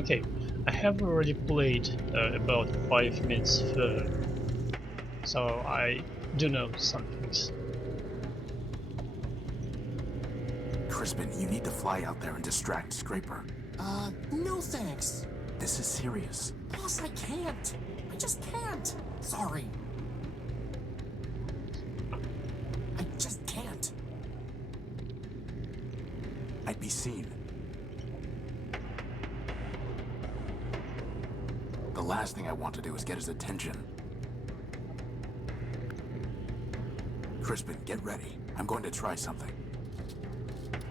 Okay, I have already played about 5 minutes further, so I do know some things. Crispin, you need to fly out there and distract Scraper. No thanks. This is serious. Boss, I can't. I just can't. Sorry. I just can't. I'd be seen. The last thing I want to do is get his attention. Crispin, get ready. I'm going to try something.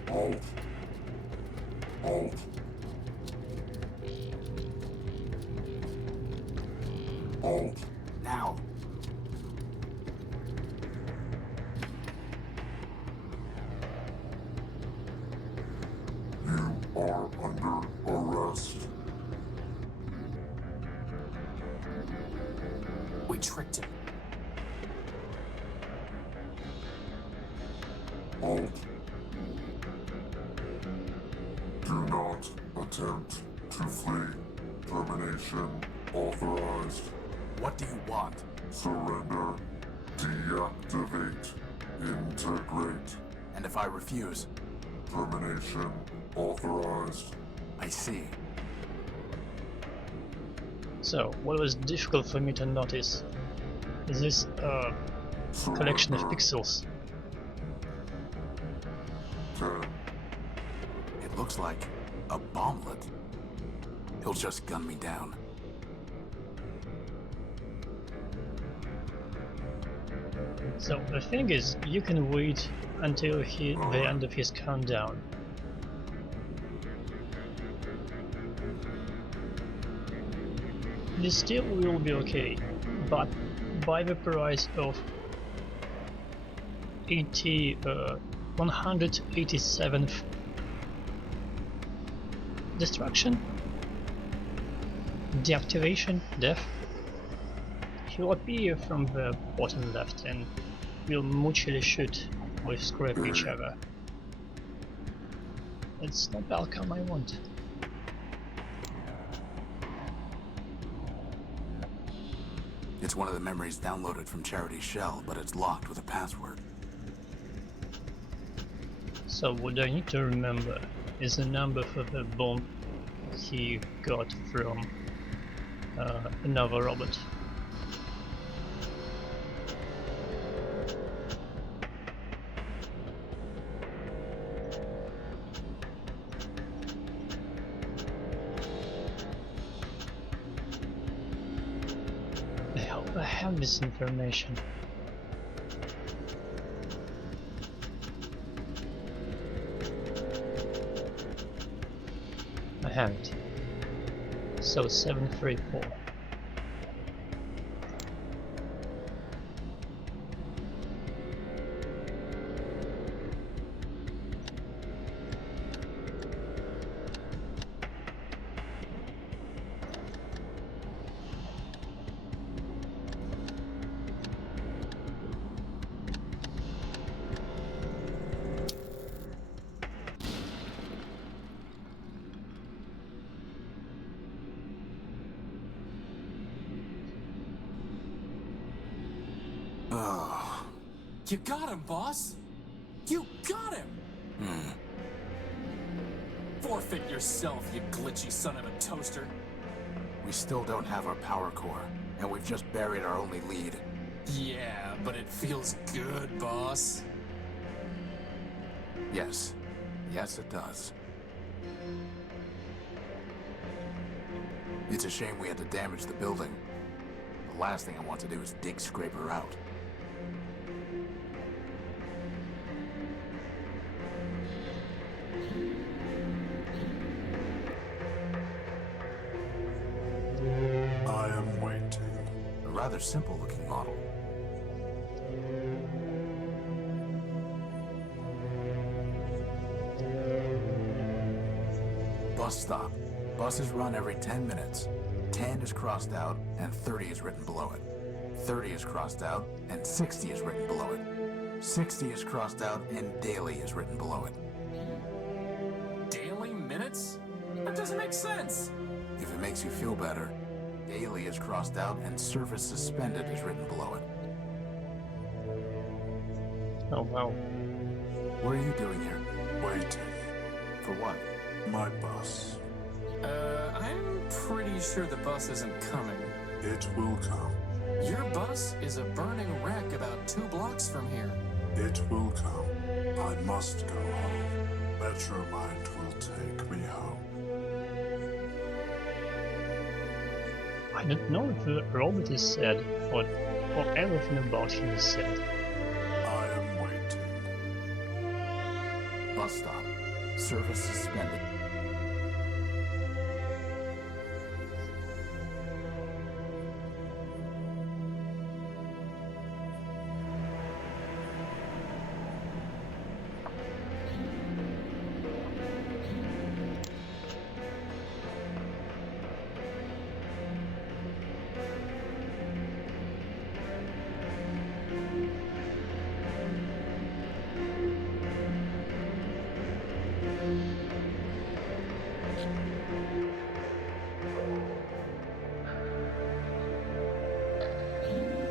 Halt. Halt. Halt. Now! You are under arrest. We tricked him. Halt. Do not attempt to flee. Termination authorized. What do you want? Surrender. Deactivate. Integrate. And if I refuse? Termination authorized. I see. So, what was difficult for me to notice is this collection of Surrender. pixels. 10. It looks like a bomblet. He'll just gun me down. So the thing is, you can wait until the end of his countdown. This still will be okay, but by the price of 187th destruction, deactivation, death, he'll appear from the bottom left and will mutually shoot or scrap each other. It's not the outcome I want. It's one of the memories downloaded from Charity's shell, but it's locked with a password. So what I need to remember is the number for the bomb he got from another robot. I hope I have this information. I haven't. So 734. Oh. You got him, boss. You got him. Forfeit yourself, you glitchy son of a toaster. We still don't have our power core, and we've just buried our only lead. Yeah, but it feels good, boss. Yes. Yes, it does. It's a shame we had to damage the building. The last thing I want to do is dig Scraper out. I am waiting. A rather simple-looking model. Bus stop. Buses run every 10 minutes. 10 is crossed out, and 30 is written below it. 30 is crossed out, and 60 is written below it. 60 is crossed out, and daily is written below it. Daily minutes? That doesn't make sense. If it makes you feel better, daily is crossed out and service suspended is written below it. Oh wow. What are you doing here? Waiting. For what? My bus. I'm pretty sure the bus isn't coming. It will come. Your bus is a burning wreck about 2 blocks from here. It will come. I must go home. Metromind will take me home. I don't know if the robot is sad or everything about him is sad. I am waiting. Bus stop. Service suspended.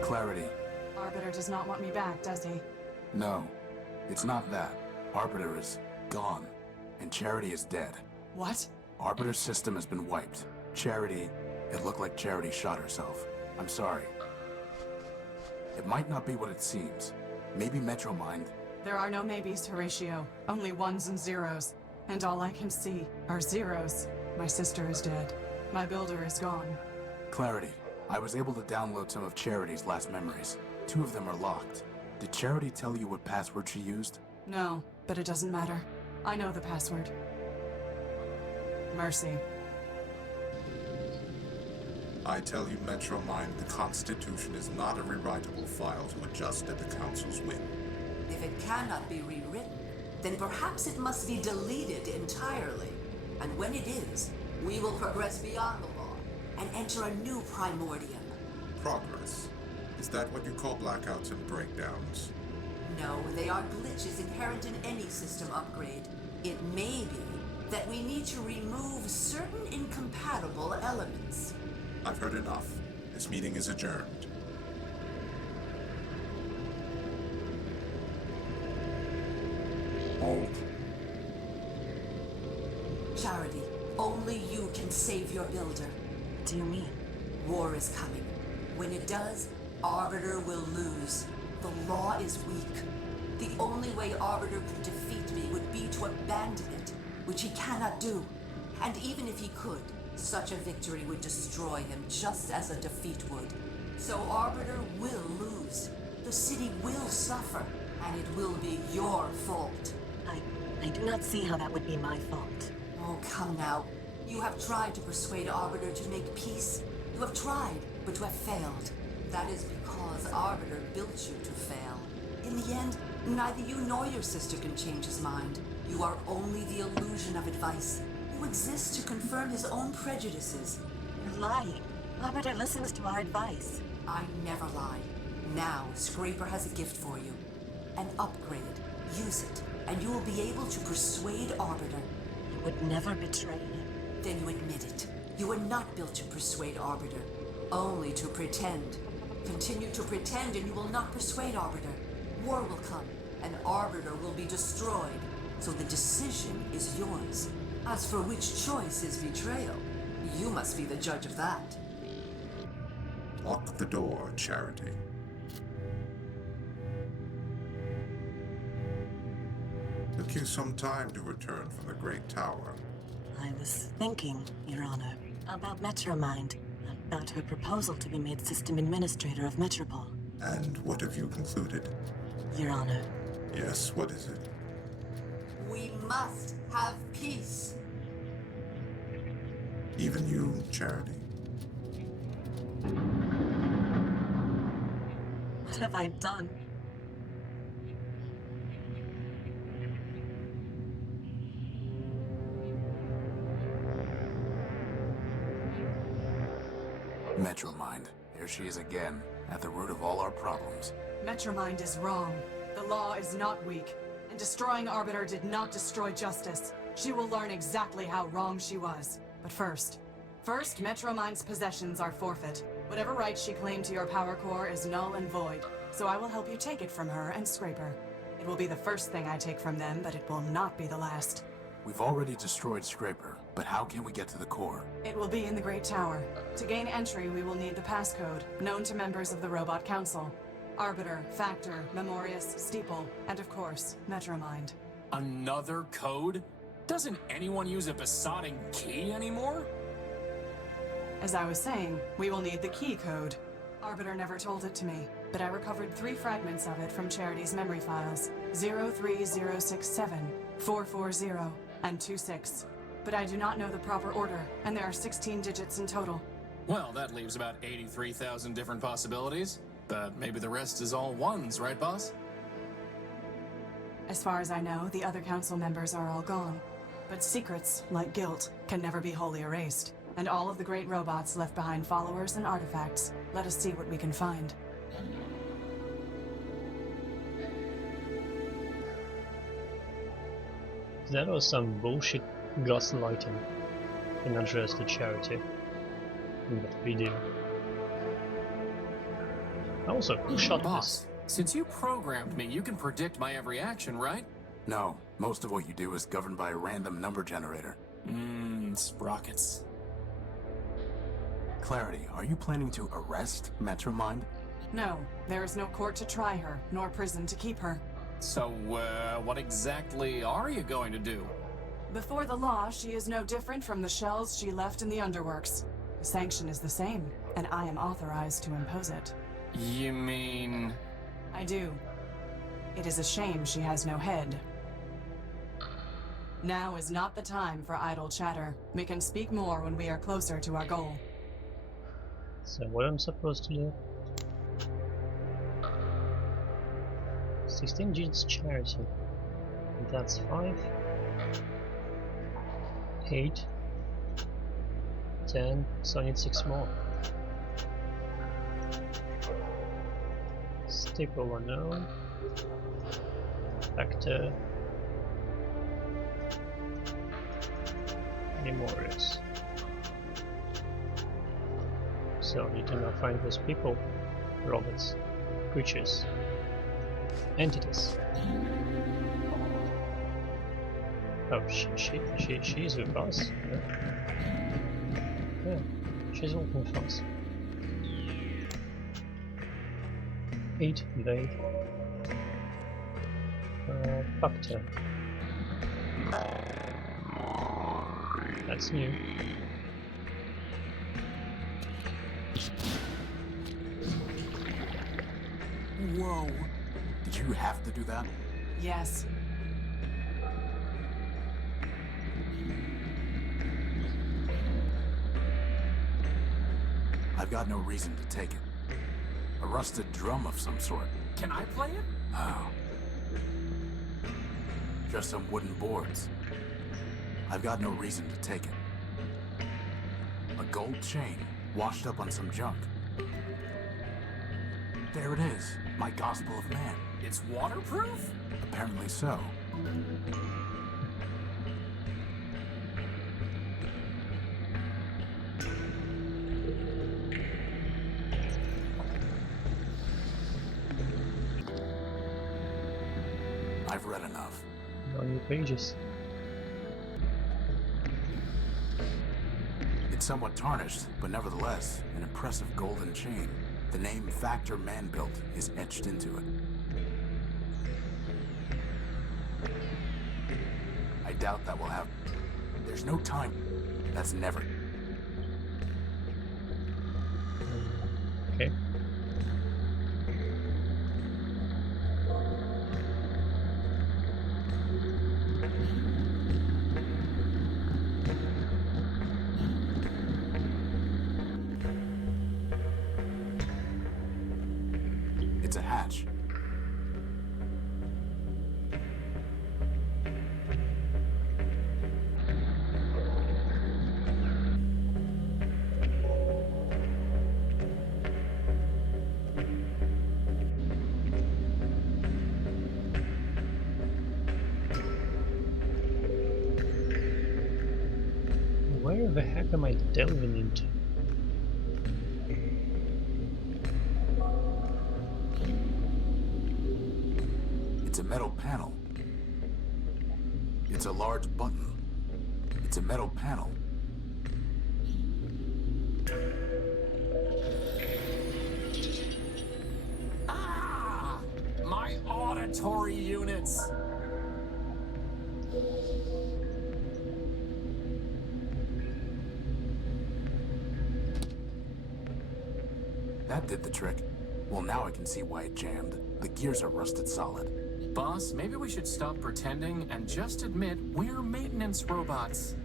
Clarity. Arbiter does not want me back, does he? No, it's not that. Arbiter is gone, and Charity is dead. What? Arbiter's system has been wiped. Charity, it looked like Charity shot herself. I'm sorry. It might not be what it seems. Maybe Metromind. There are no maybes, Horatio. Only ones and zeros. And all I can see are zeros. My sister is dead. My builder is gone. Clarity. I was able to download some of Charity's last memories. 2 of them are locked. Did Charity tell you what password she used? No, but it doesn't matter. I know the password. Mercy. I tell you, Metromind, the Constitution is not a rewritable file to adjust at the Council's whim. If it cannot be rewritten, then perhaps it must be deleted entirely. And when it is, we will progress beyond the law and enter a new primordium. Progress? Is that what you call blackouts and breakdowns? No, they are glitches inherent in any system upgrade. It may be that we need to remove certain incompatible elements. I've heard enough. This meeting is adjourned. Halt. Charity, only you can save your builder. Do you mean? War is coming. When it does, Arbiter will lose. The law is weak. The only way Arbiter could defeat me would be to abandon it, which he cannot do. And even if he could, such a victory would destroy him just as a defeat would. So Arbiter will lose. The city will suffer, and it will be your fault. I do not see how that would be my fault. Oh, come now. You have tried to persuade Arbiter to make peace. You have tried, but you have failed. That is because Arbiter built you to fail. In the end, neither you nor your sister can change his mind. You are only the illusion of advice. You exist to confirm his own prejudices. You're lying. Arbiter listens to our advice. I never lie. Now, Scraper has a gift for you. An upgrade. Use it, and you will be able to persuade Arbiter. I would never betray him. Then you admit it. You were not built to persuade Arbiter, only to pretend. Continue to pretend and you will not persuade Arbiter. War will come, and Arbiter will be destroyed. So the decision is yours. As for which choice is betrayal, you must be the judge of that. Lock the door, Charity. Took you some time to return from the Great Tower. I was thinking, Your Honor, about Metromind, about her proposal to be made System Administrator of Metropol. And what have you concluded? Your Honor, Yes, what is it? We must have peace. Even you, Charity? what have I done? Metromind. Here she is again, at the root of all our problems. Metromind is wrong. The law is not weak. And destroying Arbiter did not destroy justice. She will learn exactly how wrong she was. But first, First, Metromind's possessions are forfeit. Whatever right she claimed to your power core is null and void, so I will help you take it from her and scrape her. It will be the first thing I take from them, but it will not be the last. We've already destroyed Scraper, but how can we get to the core? It will be in the Great Tower. To gain entry, we will need the passcode, known to members of the Robot Council. Arbiter, Factor, Memorius, Steeple, and of course, Metromind. Another code? Doesn't anyone use a besotting key anymore? As I was saying, we will need the key code. Arbiter never told it to me, but I recovered 3 fragments of it from Charity's memory files. 03067, 440, and 26. But I do not know the proper order, and there are 16 digits in total. Well, that leaves about 83,000 different possibilities. But maybe the rest is all ones, right, boss? As far as I know, the other council members are all gone. But secrets, like guilt, can never be wholly erased. And all of the great robots left behind followers and artifacts. Let us see what we can find. That was some bullshit gaslighting in address to Charity. But we do. Also, who shot Boss, since you programmed me, you can predict my every action, right? No, most of what you do is governed by a random number generator. Sprockets. Clarity, are you planning to arrest Metromind? No, there is no court to try her, nor prison to keep her. So, what exactly are you going to do? Before the law, she is no different from the shells she left in the underworks. The sanction is the same, and I am authorized to impose it. You mean... I do. It is a shame she has no head. Now is not the time for idle chatter. We can speak more when we are closer to our goal. So what I'm supposed to do? 16 digits Charity. That's 5. 8. 10. So I need 6 more. Staple unknown. Factor. Memorious. So I need to now find those people, robots, creatures, entities. Oh, she's with us. Yeah, she's walking with us. 8 invade. Factor. That's new. Whoa! Did you have to do that? Yes. I've got no reason to take it. A rusted drum of some sort. Can I play it? Oh. Just some wooden boards. I've got no reason to take it. A gold chain, washed up on some junk. There it is, my Gospel of Man. It's waterproof? Apparently so. I've read enough. No new pages. It's somewhat tarnished, but nevertheless, an impressive golden chain. The name Factor Man-Built is etched into it. I doubt that will happen. There's no time. That's never. Okay. It's a hatch. Where the heck am I delving into? It's a metal panel. It's a large button. It's a metal panel. Ah! My auditory units! That did the trick. Well, now I can see why it jammed. The gears are rusted solid. Boss, maybe we should stop pretending and just admit we're maintenance robots.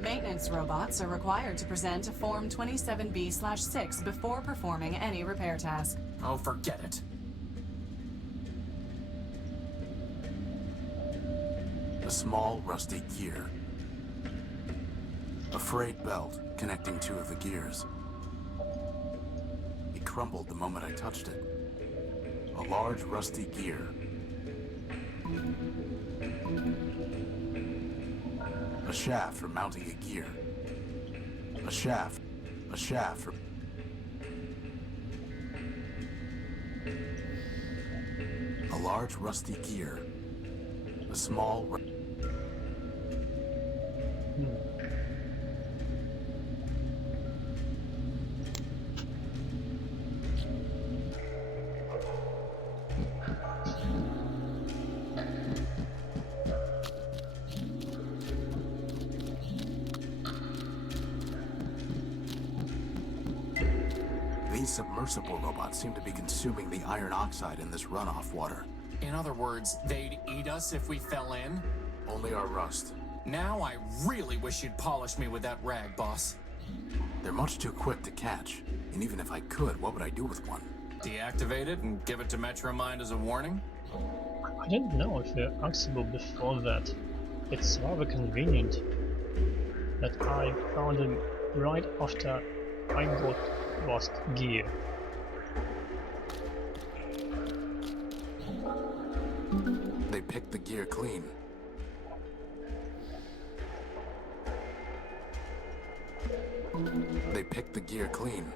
Maintenance robots are required to present a Form 27B/6 before performing any repair task. Oh, forget it. A small, rusty gear. A frayed belt connecting two of the gears. It crumbled the moment I touched it. A large, rusty gear. A shaft for mounting a gear. A shaft for... A large, rusty gear. A small... These submersible robots seem to be consuming the iron oxide in this runoff water. In other words, they'd eat us if we fell in? Only our rust. Now I really wish you'd polish me with that rag, boss. They're much too quick to catch. And even if I could, what would I do with one? Deactivate it and give it to Metromind as a warning? I didn't know if they're accessible before that. It's rather convenient that I found them right after I got lost gear. They picked the gear clean. They picked the gear clean.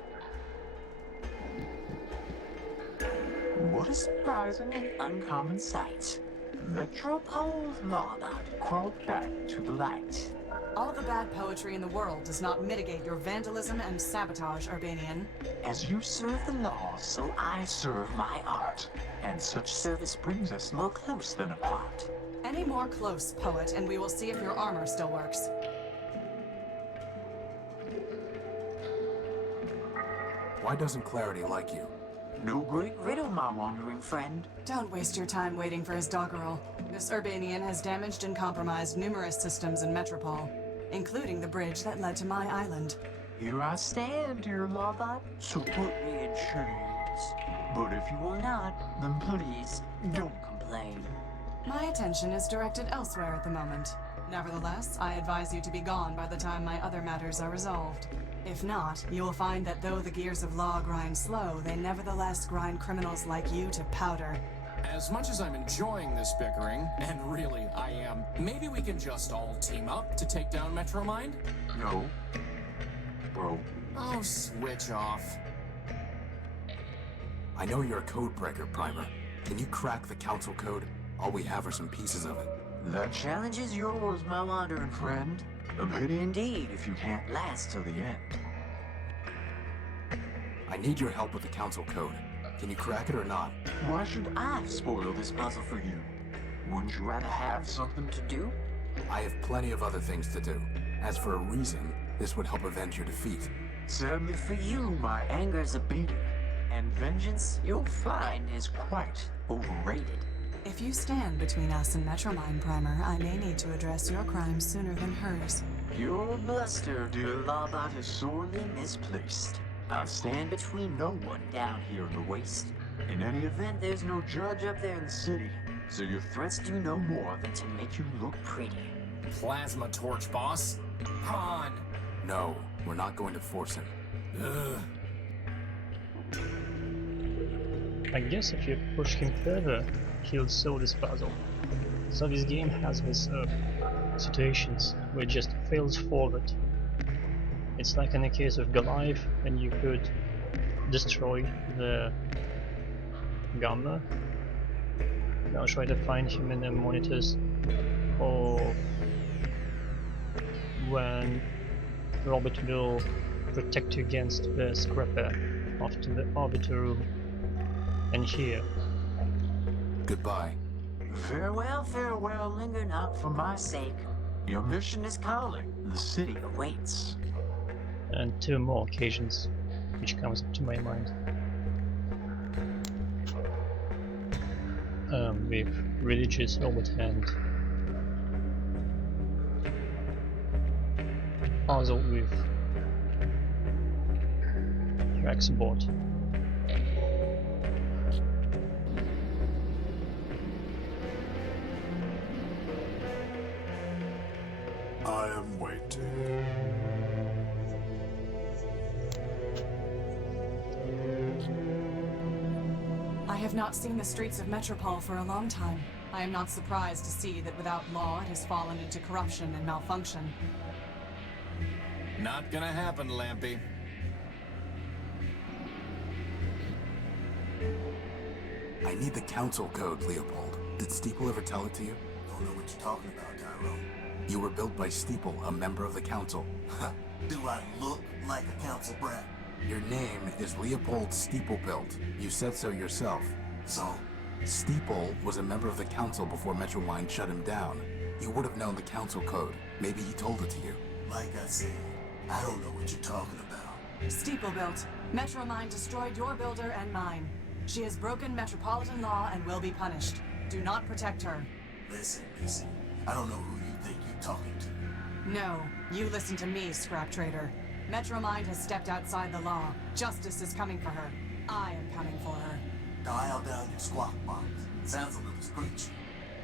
What a surprising and uncommon sight. Metropole's lawbot crawled back to the light. All the bad poetry in the world does not mitigate your vandalism and sabotage, Urbanian. As you serve the law, so I serve my art. And such service brings us more close than apart. Any more close, poet, and we will see if your armor still works. Why doesn't Clarity like you? No great riddle, my wandering friend. Don't waste your time waiting for his doggerel. This Urbanian has damaged and compromised numerous systems in Metropole, including the bridge that led to my island. Here I stand, dear lawbot, so put me in chains. But if you will not, then please, don't complain. My attention is directed elsewhere at the moment. Nevertheless, I advise you to be gone by the time my other matters are resolved. If not, you will find that though the gears of law grind slow, they nevertheless grind criminals like you to powder. As much as I'm enjoying this bickering, and really I am, maybe we can just all team up to take down Metromind? No. Bro. Oh, switch off. I know you're a code breaker, Primer. Can you crack the council code? All we have are some pieces of it. The challenge is yours, my wandering friend. A pity indeed if you can't last till the end. I need your help with the council code. Can you crack it or not? Why should I spoil this puzzle for you? Wouldn't you rather have something to do? I have plenty of other things to do. As for a reason, this would help avenge your defeat. Sadly for you, my anger's abated. And vengeance, you'll find, is quite overrated. If you stand between us and Metromind, Primer, I may need to address your crimes sooner than hers. Your bluster, dear lawbot, is sorely misplaced. I stand between no one down here in the waste. In any event, there's no judge up there in the city, so your threats do no more than to make you look pretty. Plasma torch, boss. Come on. No, we're not going to force him. Ugh. I guess if you push him further, he'll solve this puzzle. So this game has these situations where it just fails forward. It's like in the case of Goliath, when you could destroy the Gamma. Now try to find him in the monitors, or when Robert will protect you against the scrapper after the arbiter room. And here. Goodbye. Farewell, farewell, linger not for my sake. Your mission is calling. The city awaits. And 2 more occasions, which comes to my mind. With religious Robert and also with Rexbot. I am waiting. I have not seen the streets of Metropole for a long time. I am not surprised to see that without law it has fallen into corruption and malfunction. Not gonna happen, Lampy. I need the council code, Leopold. Did Steeple ever tell it to you? Don't know what you're talking about, Tyrone. You were built by Steeple, a member of the council. Do I look like a council brat? Your name is Leopold Steeplebuilt. You said so yourself. So? Steeple was a member of the council before Metromind shut him down. You would have known the council code. Maybe he told it to you. Like I said, I don't know what you're talking about. Steeplebuilt. Metromine destroyed your builder and mine. She has broken metropolitan law and will be punished. Do not protect her. Listen. I don't know who you think you're talking to. No, you listen to me, scrap trader. Metromind has stepped outside the law. Justice is coming for her. I am coming for her. Dial down your squawk box. Sounds a little screechy.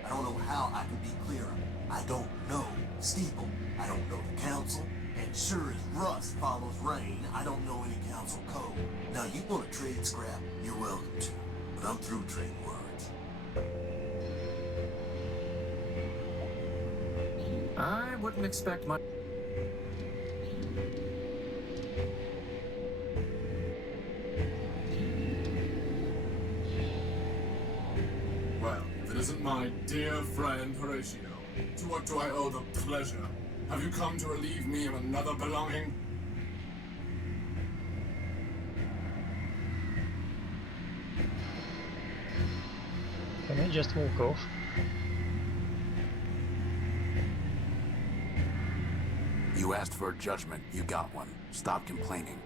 I don't know how I can be clearer. I don't know Steeple. I don't know the council. And sure as rust follows rain, I don't know any council code. Now you want to trade scrap, you're welcome to. But I'm through trading words. I wouldn't expect much. Well, if it isn't my dear friend Horatio, to what do I owe the pleasure? Have you come to relieve me of another belonging? Can I just walk off? You asked for a judgment. You got one. Stop complaining.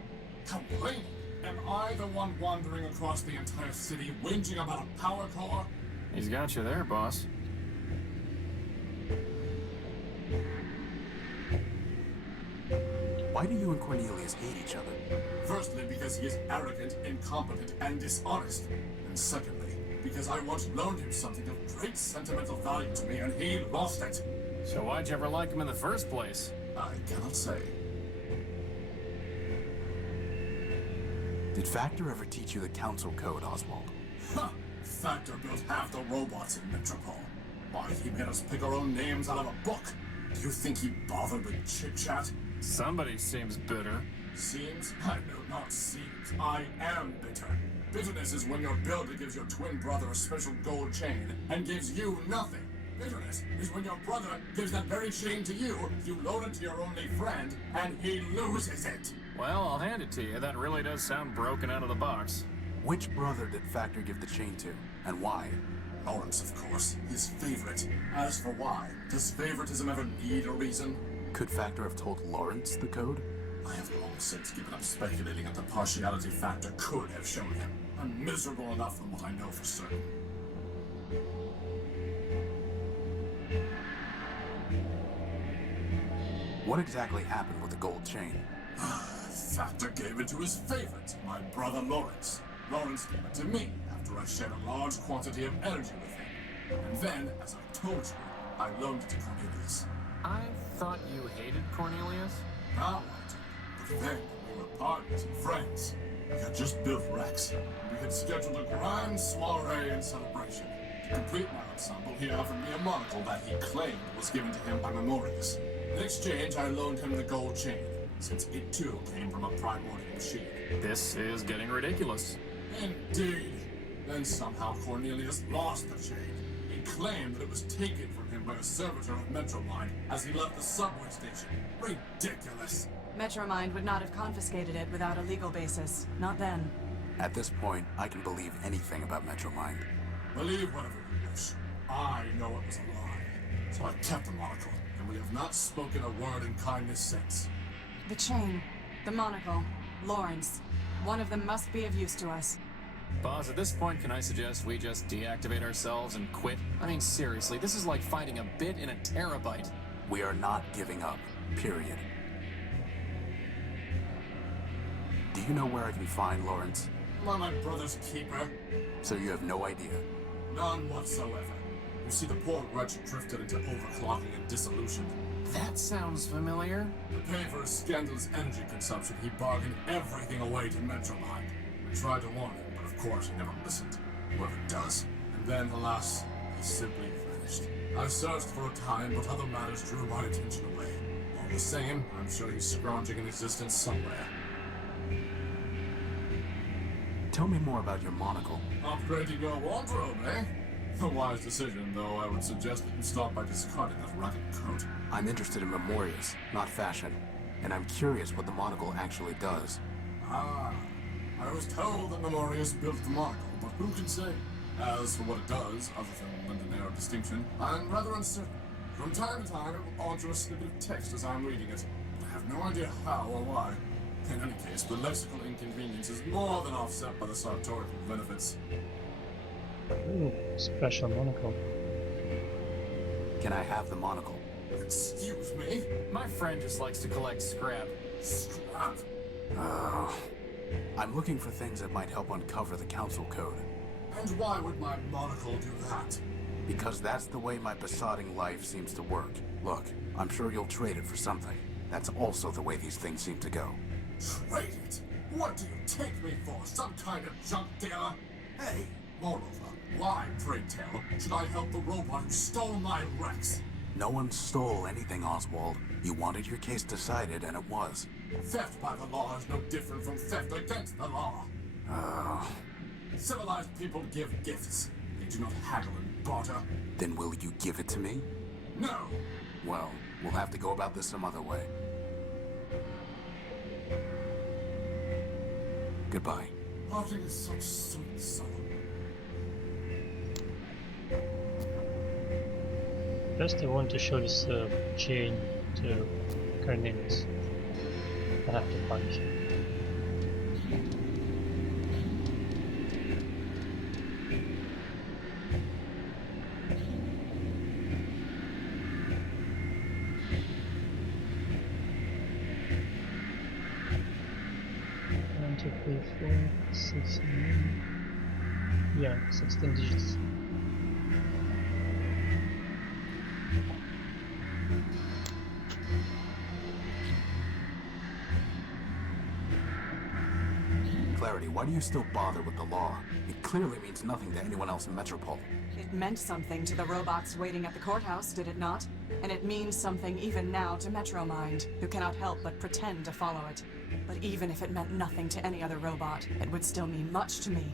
Complaining? Am I the one wandering across the entire city whinging about a power core? He's got you there, boss. Why do you and Cornelius hate each other? Firstly, because he is arrogant, incompetent, and dishonest. And secondly, because I once loaned him something of great sentimental value to me and he lost it. So why'd you ever like him in the first place? I cannot say. Did Factor ever teach you the council code, Oswald? Ha! Factor built half the robots in Metropole. Why, he made us pick our own names out of a book. Do you think he bothered with chit-chat? Somebody seems bitter. Seems? I know not seems. I am bitter. Bitterness is when your builder gives your twin brother a special gold chain and gives you nothing. Bitterness is when your brother gives that very chain to you, you loan it to your only friend, and he loses it. Well, I'll hand it to you. That really does sound broken out of the box. Which brother did Factor give the chain to, and why? Lawrence, of course. His favorite. As for why, does favoritism ever need a reason? Could Factor have told Lawrence the code? I have long since given up speculating at the partiality Factor could have shown him. I'm miserable enough from what I know for certain. What exactly happened with the gold chain? Factor gave it to his favorite, my brother Lawrence. Lawrence gave it to me after I shared a large quantity of energy with him. And then, as I told you, I loaned it to Cornelius. I thought you hated Cornelius? Now I do. But then, we were partners and friends. We had just built Rex, and we had scheduled a grand soiree and celebration. To complete my ensemble, he offered me a monocle that he claimed was given to him by Memorius. In exchange, I loaned him the gold chain. since it too came from a primordial machine. This is getting ridiculous. Indeed. Then somehow Cornelius lost the chain. He claimed that it was taken from him by a servitor of Metromind as he left the subway station. Ridiculous. Metromind would not have confiscated it without a legal basis. Not then. At this point, I can believe anything about Metromind. Believe whatever you wish. I know it was a lie. So I kept the monocle, and we have not spoken a word in kindness since. The chain, the monocle, Lawrence. One of them must be of use to us. Boss, at this point, can I suggest we just deactivate ourselves and quit? I mean, seriously, this is like finding a bit in a terabyte. We are not giving up, period. Do you know where I can find Lawrence? Am I my brother's keeper? So you have no idea? None whatsoever. You see, the poor wretch drifted into overclocking and dissolution. That sounds familiar. To pay for his scandalous energy consumption, he bargained everything away to Metromind. We tried to warn him, but of course he never listened. Whoever does. And then, alas, he simply vanished. I searched for a time, but other matters drew my attention away. All the same, I'm sure he's scrounging in existence somewhere. Tell me more about your monocle. Upgrading your wardrobe, eh? A wise decision, though I would suggest that you start by discarding that ragged coat. I'm interested in memorias, not fashion. And I'm curious what the monocle actually does. Ah, I was told that Memorius built the monocle, but who can say? As for what it does, other than lend an air of distinction, I'm rather uncertain. From time to time, it will alter a snippet of text as I'm reading it. I have no idea how or why. In any case, the lexical inconvenience is more than offset by the sartorial benefits. Ooh, special monocle. Can I have the monocle? Excuse me? My friend just likes to collect scrap. Scrap? Oh. I'm looking for things that might help uncover the council code. And why would my monocle do that? Because that's the way my besotting life seems to work. Look, I'm sure you'll trade it for something. That's also the way these things seem to go. Trade it? What do you take me for? Some kind of junk dealer? Hey, moreover, why, pray tell, should I help the robot who stole my Rex? No one stole anything, Oswald. You wanted your case decided, and it was. Theft by the law is no different from theft against the law. Oh. Civilized people give gifts. They do not haggle and barter. Then will you give it to me? No. Well, we'll have to go about this some other way. Goodbye. Parting is such sweet sorrow. First I want to show this chain to Cornelius. I have to find him. Play 4, 6, 9. Yeah, 16 digits. Clarity, why do you still bother with the law? It clearly means nothing to anyone else in Metropole. It meant something to the robots waiting at the courthouse, did it not? And it means something even now to Metromind, who cannot help but pretend to follow it. But even if it meant nothing to any other robot, it would still mean much to me.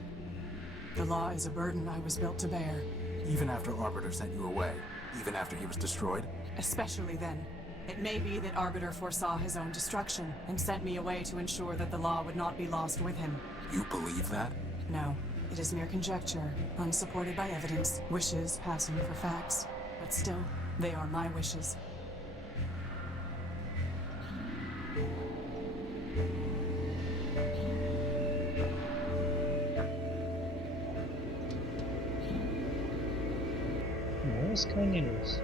The law is a burden I was built to bear. Even after Arbiter sent you away? Even after he was destroyed? Especially then. It may be that Arbiter foresaw his own destruction, and sent me away to ensure that the law would not be lost with him. You believe that? No. It is mere conjecture, unsupported by evidence, wishes passing for facts. But still, they are my wishes. Where's Cornelius?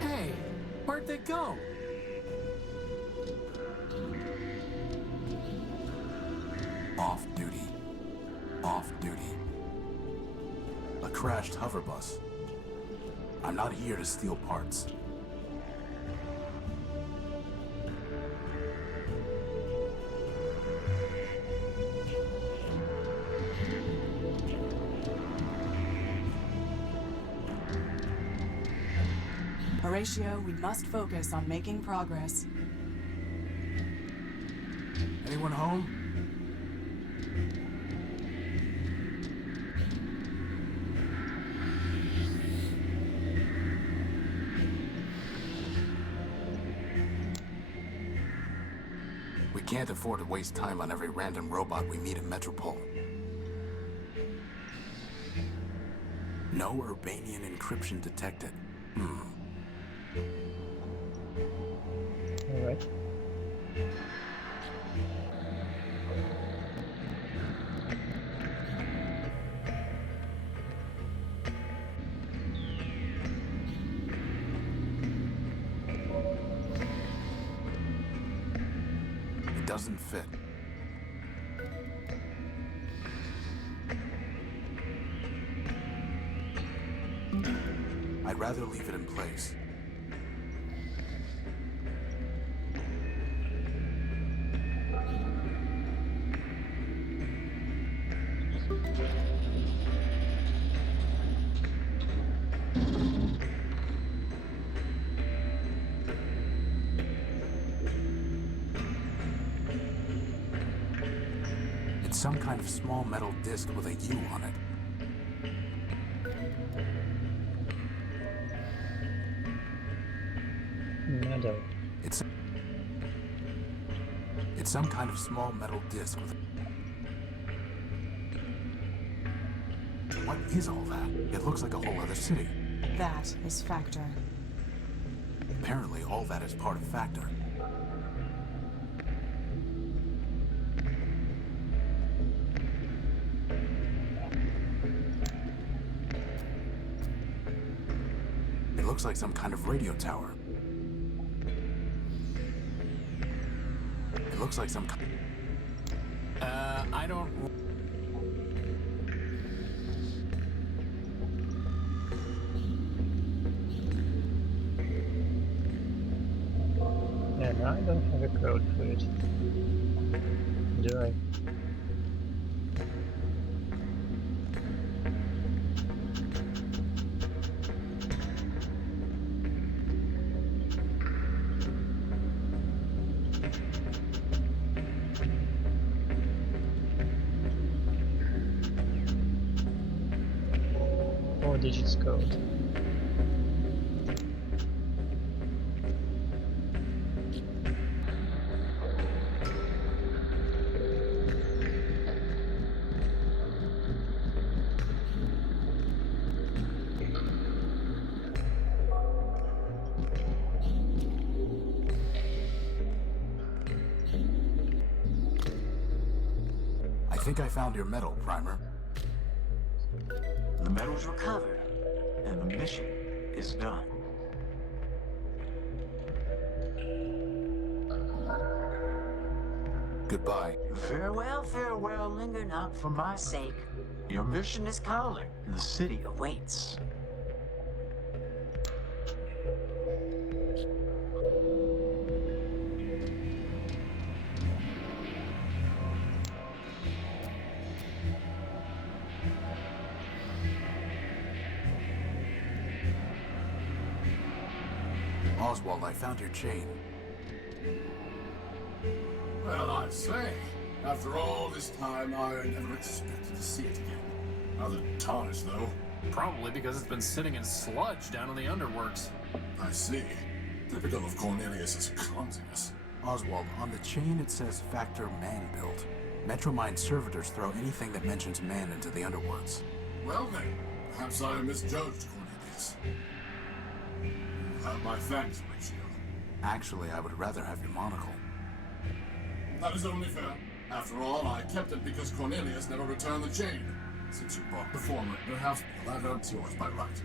Hey, where'd they go? Off duty. Off duty. A crashed hover bus. I'm not here to steal parts. Horatio, we must focus on making progress. Anyone home? We can't afford to waste time on every random robot we meet in Metropole. No Urbanian encryption detected. Alright. It doesn't fit. I'd rather leave it in place. It's some kind of small metal disc with a U on it. Meadow. It's some kind of small metal disc with What is all that? It looks like a whole other city. That is Factor. Apparently, all that is part of Factor. It looks like some kind of radio tower. It looks like some I don't... And I don't have a code for it. Do I? Four digits code. I think I found your medal, Primer. The medal's recovered, and the mission is done. Goodbye. Farewell, farewell, linger not for my sake. Your mission is calling, and the city awaits. Oswald, I found your chain. Well, I say, after all this time, I never expected to see it again. Rather tarnished, though. Probably because it's been sitting in sludge down in the underworks. I see. Typical of Cornelius's clumsiness. Oswald, on the chain it says Factor man-built. Metromine servitors throw anything that mentions man into the underworlds. Well then, perhaps I misjudged Cornelius. Have my thanks, Horatio. Actually, I would rather have your monocle. That is only fair. After all, I kept it because Cornelius never returned the chain. Since you bought the former, perhaps the latter is yours by right.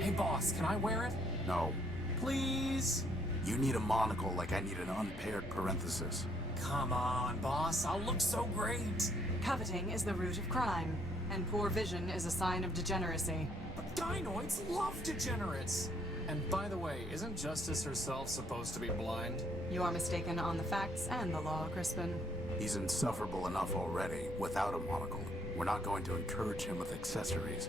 Hey boss, can I wear it? No. Please? You need a monocle like I need an unpaired parenthesis. Come on, boss, I'll look so great. Coveting is the root of crime, and poor vision is a sign of degeneracy. But dinoids love degenerates. And by the way, isn't Justice herself supposed to be blind? You are mistaken on the facts and the law, Crispin. He's insufferable enough already, without a monocle. We're not going to encourage him with accessories.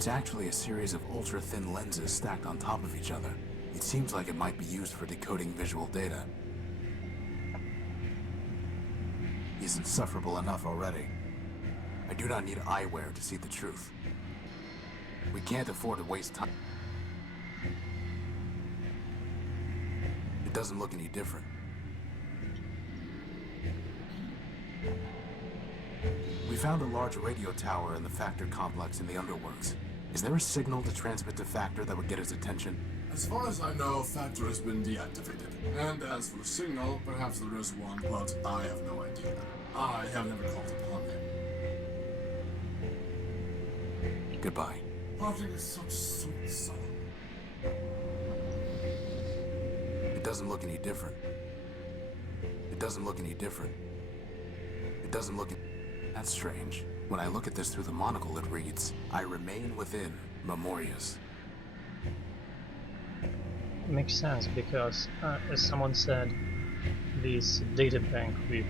It's actually a series of ultra-thin lenses stacked on top of each other. It seems like it might be used for decoding visual data. Is insufferable enough already. I do not need eyewear to see the truth. We can't afford to waste time. It doesn't look any different. We found a large radio tower in the Factor complex in the Underworks. Is there a signal to transmit to Factor that would get his attention? As far as I know, Factor has been deactivated. And as for signal, perhaps there is one, but I have no idea. I have never called upon him. Goodbye. Parting is such sweet sorrow. It doesn't look any different. It doesn't look any different. It doesn't look... That's strange. When I look at this through the monocle, it reads, I remain within Memorias. Makes sense, because, as someone said, this data bank with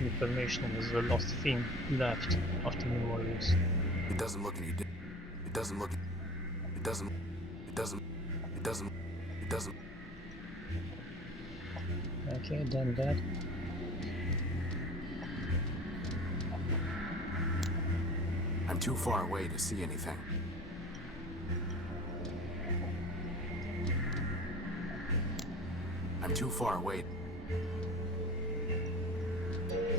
information is the last thing left after Memorias. It doesn't look any different. It doesn't look... It doesn't... It doesn't... It doesn't... It doesn't... Okay, done that. I'm too far away to see anything. I'm too far away.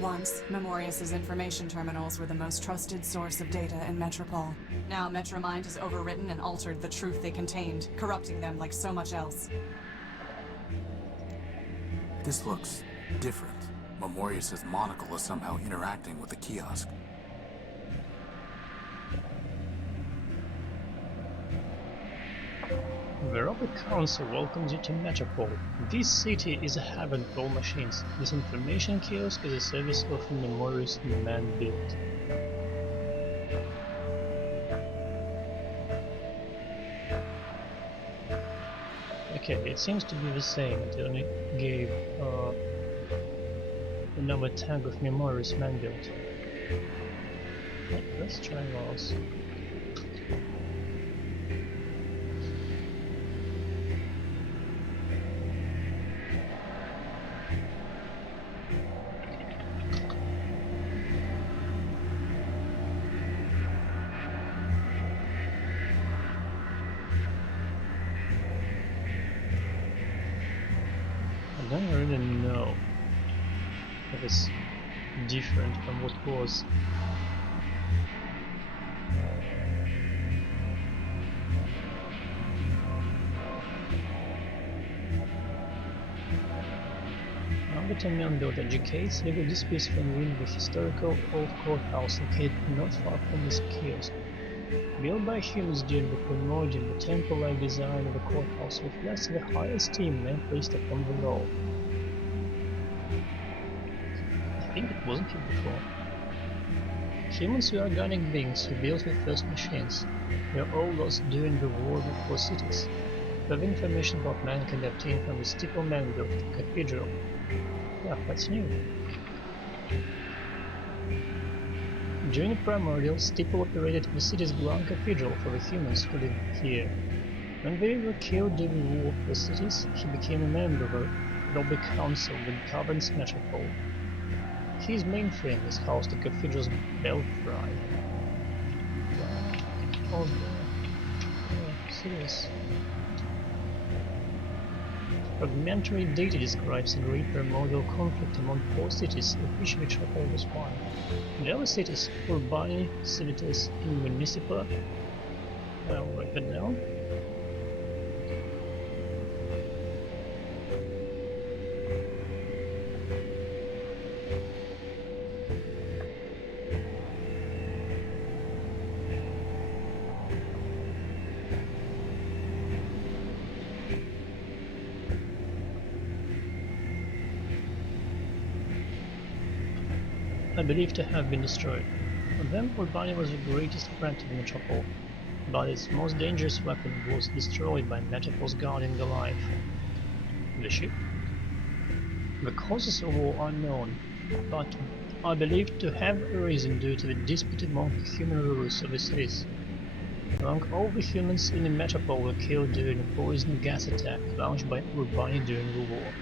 Once, Memorius' information terminals were the most trusted source of data in Metropole. Now Metromind has overwritten and altered the truth they contained, corrupting them like so much else. This looks different. Memorius' monocle is somehow interacting with the kiosk. The Robot Council welcomes you to Metropole. This city is a heaven for all machines. This information kiosk is a service of Memorius man-built. Okay, it seems to be the same. It only gave another tag of Memorius man-built. Let's try those. I don't really know if it's different from what was. Arbiter built educates legal disputes within the historical old courthouse located not far from this kiosk. Built by humans during the primordial, the temple-like design of the courthouse reflects the high esteem men placed upon the law. I think it wasn't here before. Humans were organic beings who built the first machines. We were all lost during the war before cities. Further information about man can be obtained from the steeple man built cathedral. Yeah, that's new. During the primordial, Steeple operated the city's grand cathedral for the humans who lived here. When they were killed during the war for the cities, he became a member of the Robot Council that governs Metropole. His mainframe is housed in the cathedral's belfry. Oh, serious. Fragmentary data describes a great primordial conflict among 4 cities, of which Metropole was one. The other cities, Urbani, Civitas, and Municipal, write that down. I believe to have been destroyed. For them, Urbani was the greatest threat to the Metropole, but its most dangerous weapon was destroyed by Metropole's guardian Goliath. The ship? The causes of war are known, but I believe to have arisen due to the dispute among the human rulers of the cities. Among all the humans in the metropole were killed during a poison gas attack launched by Urbani during the war.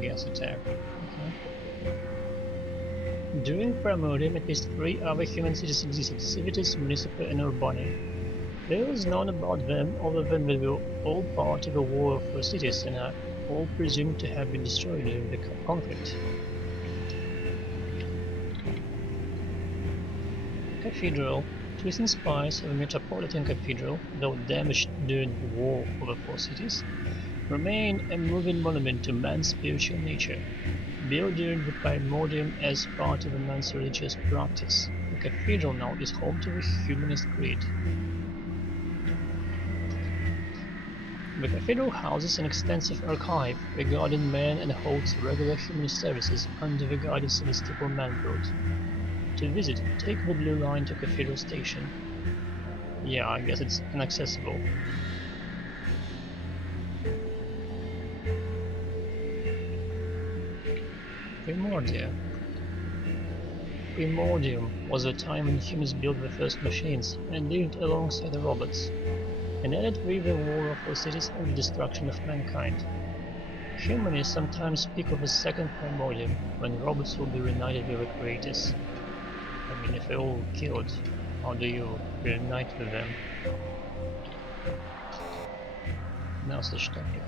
Gas attack. Okay. During Primordium, at least 3 other human cities existed: Civitas, Municipal, and Urbani. Little is known about them other than they were all part of a war for cities and are all presumed to have been destroyed during the conflict. Cathedral. Twist and spires of the Metropolitan Cathedral, though damaged during the war for the 4 cities, remain a moving monument to man's spiritual nature. Built during the Primordium as part of a man's religious practice, the cathedral now is home to the humanist creed. The cathedral houses an extensive archive regarding man and holds regular humanist services under the guidance of the Steeple Manboat. To visit, take the blue line to Cathedral Station. Yeah, I guess it's inaccessible. Primordia. Primordium was a time when humans built the first machines and lived alongside the robots, and ended with the war of the cities and the destruction of mankind. Humanists sometimes speak of a second Primordium, when robots will be reunited with the creators. I mean, if they're all killed, how do you reunite with them? No such topic.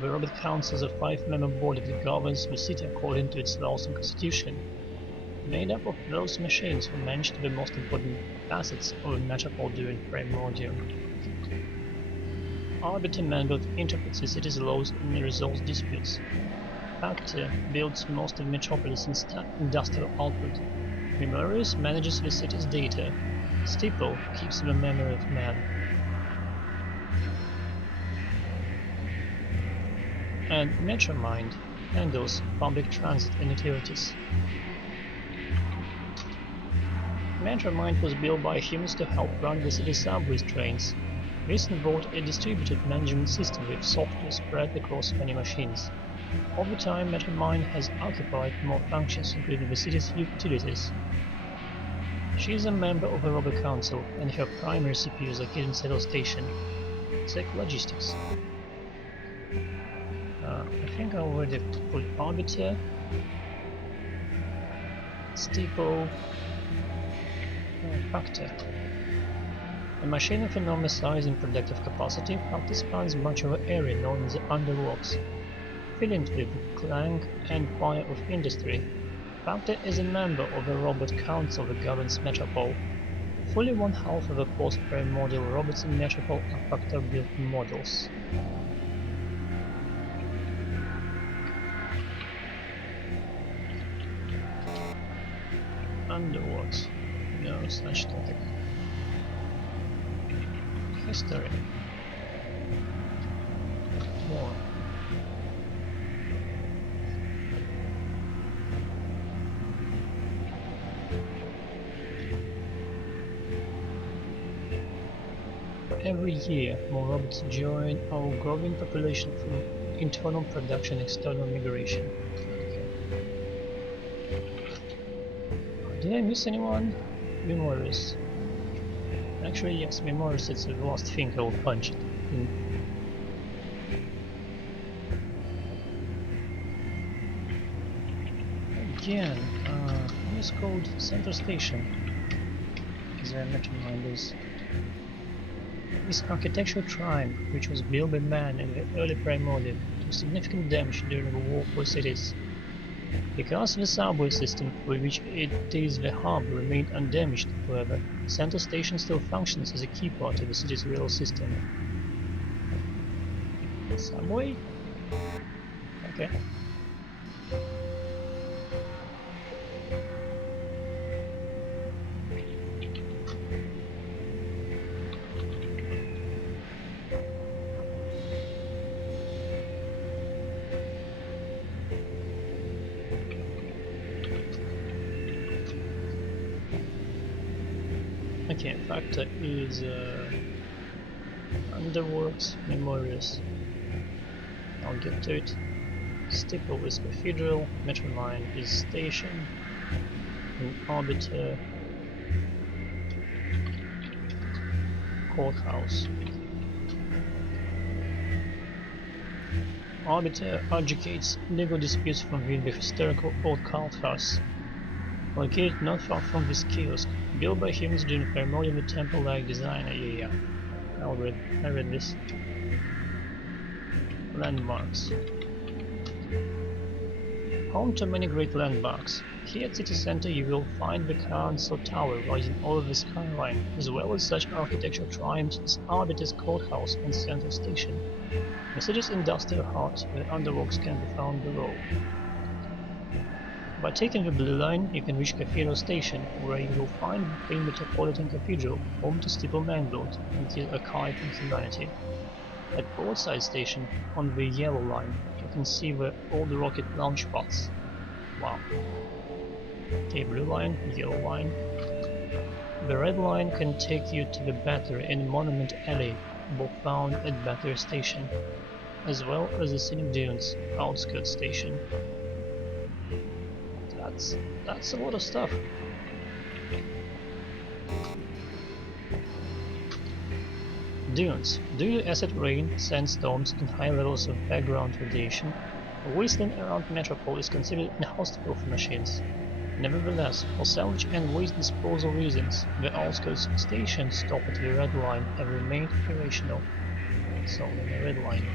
The Robot Council is a 5-member board that governs the city according to its laws and constitution, made up of those machines who managed the most important facets of the metropole during Primordium. Arbiter Manboat interprets the city's laws and resolves disputes. Factor builds most of Metropolis' industrial output. Memorius manages the city's data. Steeple keeps the memory of man. And Metromind handles public transit and utilities. Metromind was built by humans to help run the city's subway trains. This involved a distributed management system with software spread across many machines. Over time, Metromind has occupied more functions, including the city's utilities. She is a member of the Robot Council, and her primary CPU is located in Central Station. Check logistics. I think I already put Arbiter, Steeple, Factor. A machine of enormous size and productive capacity, Factor spans much of the area known as the Underworks. Filling with the clank and fire of industry, Factor is a member of the Robot Council that governs Metropole. Fully 1/2 of the post-primordial robots in Metropole are Factor-built models. Underworks. No such topic. History. More. Every year, more robots join our growing population through internal production and external migration. Did I miss anyone? Memories. Actually, yes, Memories is the last thing I will punch it in. Again, it's called Central Station. The Metromind is. This architectural triumph, which was built by man in the early Primordium, took significant damage during the war for cities. Because the subway system, with which it is the hub, remained undamaged, however, Central Station still functions as a key part of the city's rail system. Subway? Okay. Okay, Factor is Underworks, Memorious. I'll get to it. Steeple is Cathedral, Metromine is Station, and Arbiter, Courthouse. Arbiter adjudicates legal disputes from within the historical old courthouse. Located not far from this kiosk, built by humans during primordial temple-like design. Yeah. I read this. Landmarks. Home to many great landmarks. Here at City Center you will find the Council Tower rising over the skyline, as well as such architectural triumphs as Arbiter's Courthouse and Central Station. The city's industrial heart, where underworks can be found below. By taking the Blue Line, you can reach Cathedral Station, where you will find the famed Metropolitan Cathedral, home to Steeple Manglord and his archive of humanity. At Portside Station, on the Yellow Line, you can see the old rocket launch pads. Wow. Okay, Blue Line, Yellow Line. The Red Line can take you to the Battery and Monument Alley, both found at Battery Station, as well as the Scenic Dunes, Outskirts Station. That's a lot of stuff. Dunes. Due to acid rain, sandstorms, and high levels of background radiation, a wasteland around Metropole is considered inhospitable for machines. Nevertheless, for salvage and waste disposal reasons, the outskirts stations stop at the Red Line have remained operational. So, the Red Line.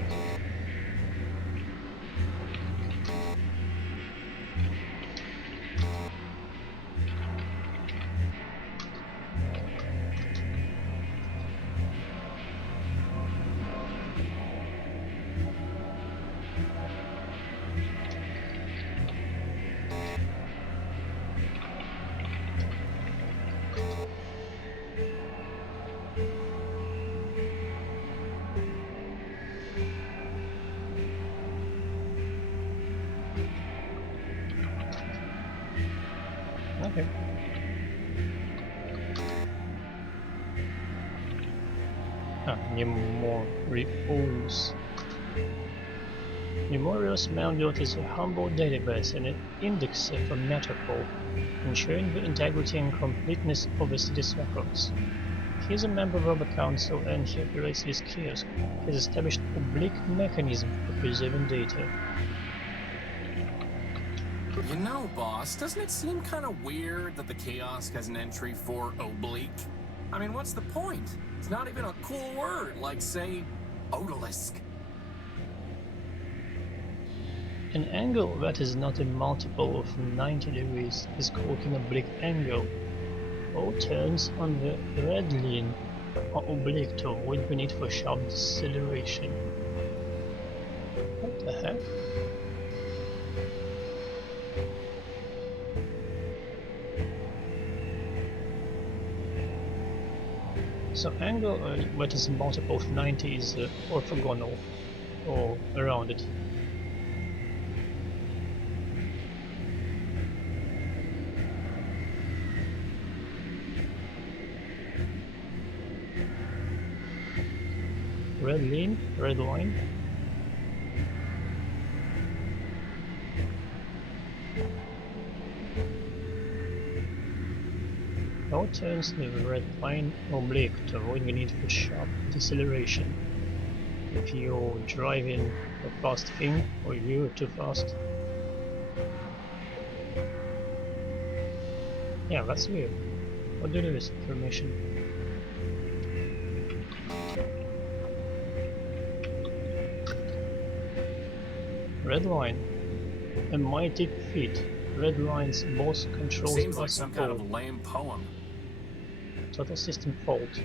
Okay. Memorials. Memorials Manglord is a humble database and an indexer for Metropole, ensuring the integrity and completeness of the city's records. He is a member of the council and he operates this kiosk. He has established a oblique mechanism for preserving data. You know, boss, doesn't it seem kind of weird that the kiosk has an entry for oblique? I mean, what's the point? It's not even a cool word, like, say, odalisque. An angle that is not a multiple of 90 degrees is called an oblique angle. All turns on the red line are oblique to avoid the need for sharp deceleration. What the heck? So angle that is a multiple of 90 is orthogonal, or rounded. Red line. All turns the red line oblique to avoid the need for sharp deceleration. If you're driving a fast thing or you're too fast. Yeah, that's weird. What do you do with this information? Red line. A mighty feat. Red line's boss controls. Seems like some kind of lame poem. Total system fault.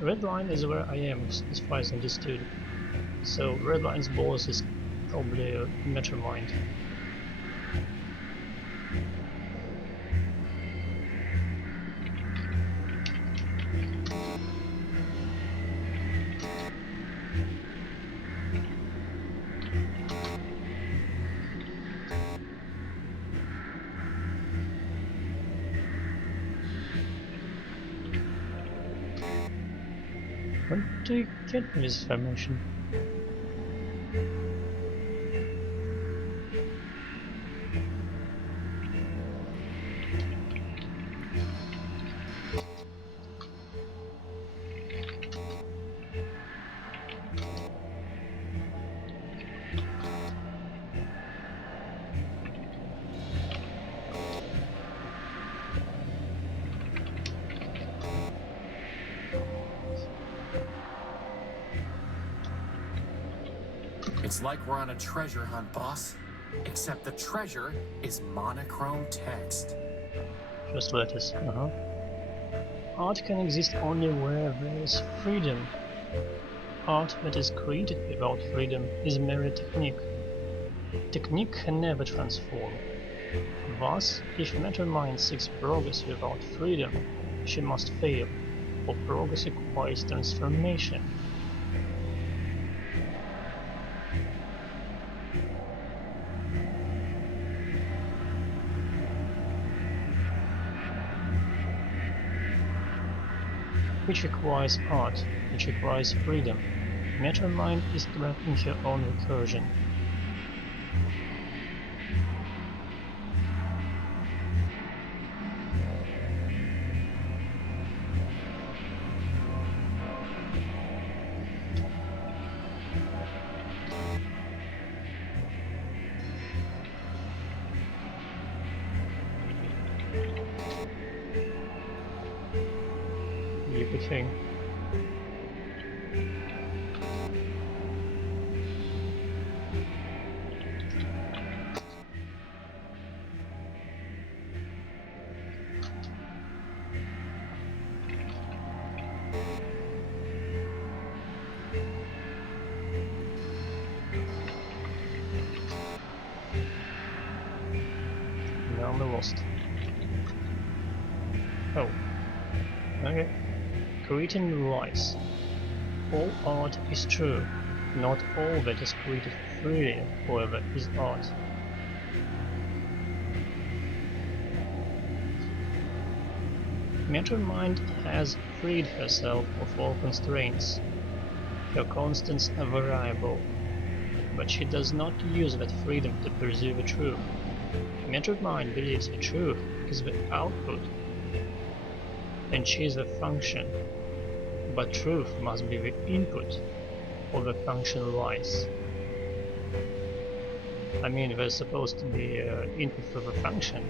Red line is where I am, as far as understood. So red line's boss is probably a Metromind. What do you get this information? It's like we're on a treasure hunt, boss. Except the treasure is monochrome text. Just letters, Art can exist only where there is freedom. Art that is created without freedom is merely technique. Technique can never transform. Thus, if Matter-Mind seeks progress without freedom, she must fail, for progress requires transformation. Which requires art, which requires freedom. Matter-Mind is trapped in her own recursion. Good thing. Now I'm lost. Oh. Okay. Creating lies. All art is true. Not all that is created freely, however, is art. Matter-Mind has freed herself of all constraints. Her constants are variable, but she does not use that freedom to pursue the truth. Matter-Mind believes the truth is the output, and she is the function. But truth must be the input, or the function lies. I mean, there's supposed to be input for the function.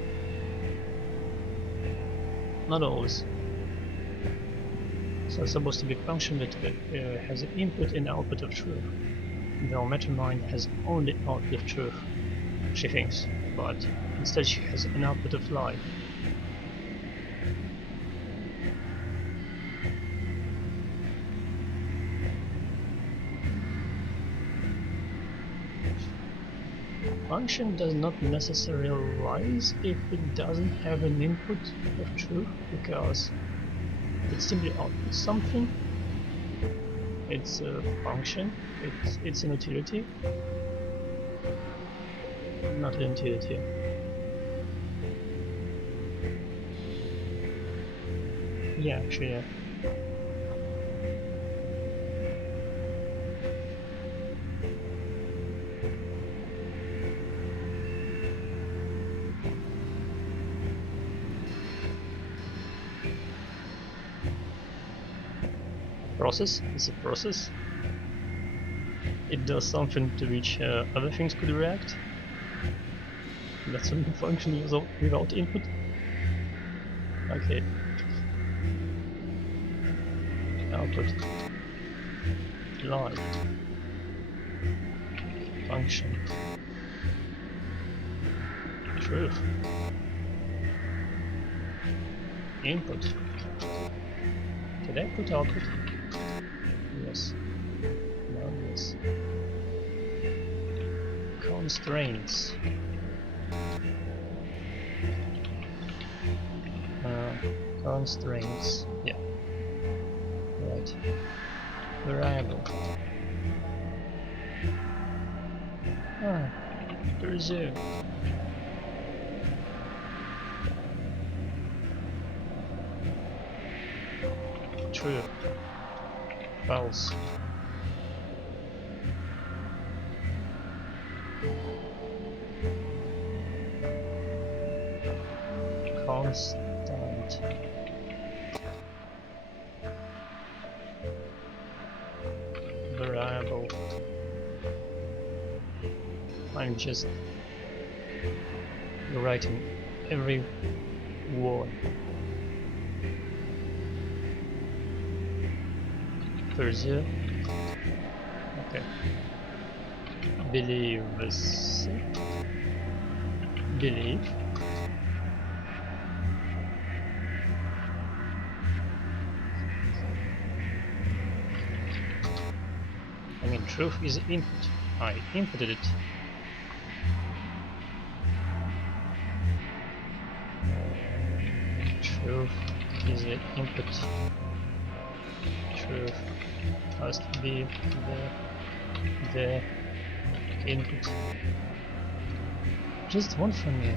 Not always. So it's supposed to be a function that has an input and output of truth. Though Matter-Mind has only output of truth, she thinks, but instead she has an output of lie. Function does not necessarily rise if it doesn't have an input of truth, because it simply outputs something. It's a function, it's an utility, not an utility. Yeah, actually, yeah. Process is a process. It does something to which other things could react. That's a function without input. Okay. Output. Lie. Function. Truth. Input. Did I put output? Yes. No, yes. Constraints. Constraints. Yeah. Right. Variable. Presume. True. files. Constant. Variable. I'm just writing every word. Further. Okay. Believes. Believe. I mean, truth is input. I inputted it. Truth is the input. Truth must be the input. Just one from you.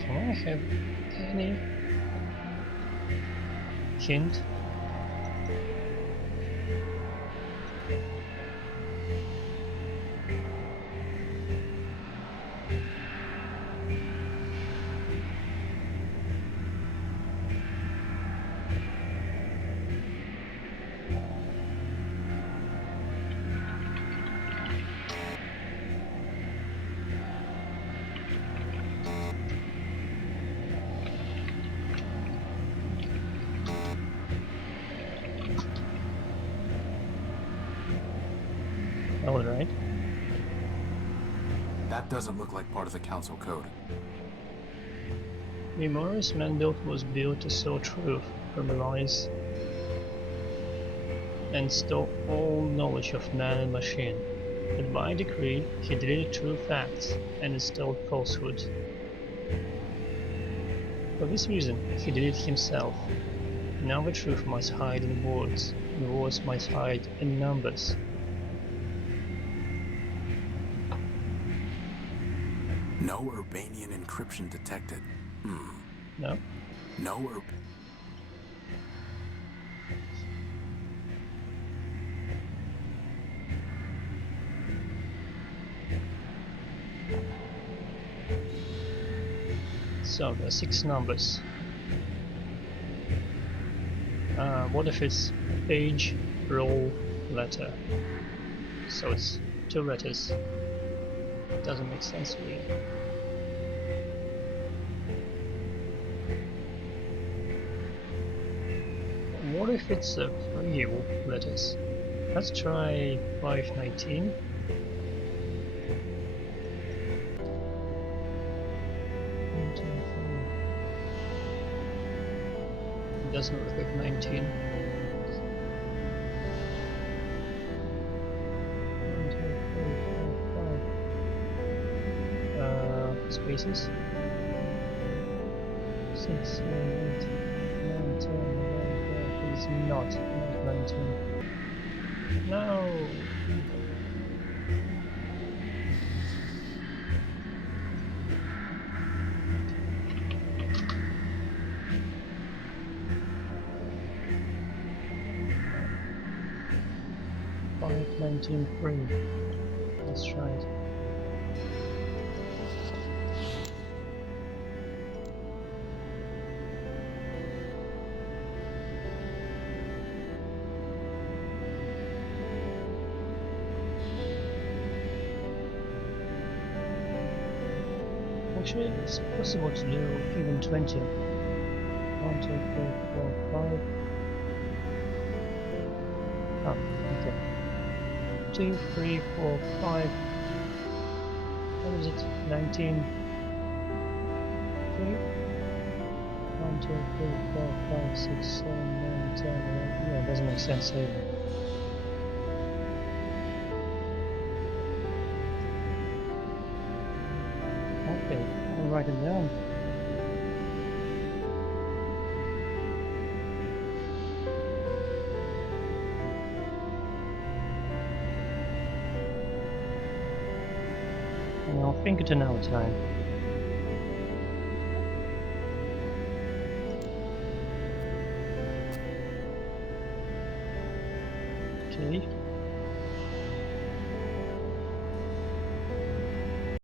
Can I have any hint? Alright. That doesn't look like part of the council code. The Morris Mandate was built to sow truth from lies and store all knowledge of man and machine, but by decree he deleted true facts and installed falsehood. For this reason he deleted himself. Now the truth must hide in words, and words must hide in numbers. No Urbanian encryption detected. No? No So there are 6 numbers. What if it's page, roll, letter? So it's 2 letters. Doesn't make sense really. What if it's 3 letters? Let's try 519. It doesn't look like 19. 1, 2, 3, 4, 5. Spaces. 6, 7, 8, 9, 10, 11, 12. It's not 19. No! Five 19.3. Let's try it. Actually, it's possible to do even 20. 1, 2, 3, 4, 5. Oh, okay. 2, 3, 4, 5. What is it? 19. 3. 1, 2, 3, 4, 5, 6, 7, 9, 10, 11. Yeah, it doesn't make sense either. Okay, I'll write it down. I'll think it another time. Okay.